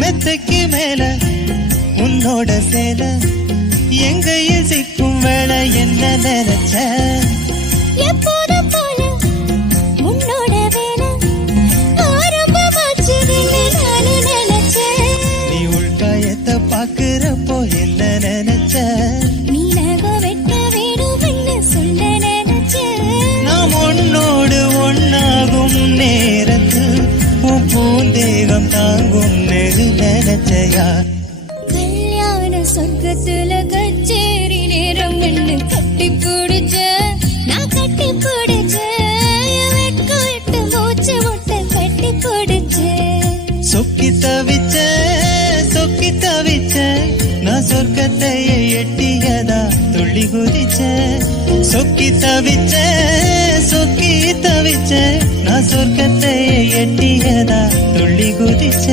மெத்தைக்கு மேல உன்னோட சேல எங்கையில் சிக்கும் வேலை என்ன நினைச்ச எப்போது போல உன்னோட வேலை ஆரம்பமாச்சுன்னு நானு நினைச்சேன். நீ உள்காயத்தை பாக்குறப்போ என்ன நினைச்ச நீனக வெட்ட வேணும்னு சொல்ல நினைச்சேன். நாம் உன்னோடு ஒன்னாகும் நேரத்தில் உன் பூந்தேகம் தாங்கும் நெடு நினைச்சையா கல்யாண சொர்க்கத்துல கச்சேரி நேரம் என்று கட்டி பிடிச்ச நான் கட்டி பிடிச்ச வெட்க விட்டு மூச்சு முட்டை கட்டி பிடிச்ச சொக்கி தவிச்ச நான் சொர்க்கத்தையே எட்டியதா துள்ளி குதிச்ச சொக்கி தவிச்ச நான் சொர்க்கத்தையே எட்டியதா துள்ளி குதிச்ச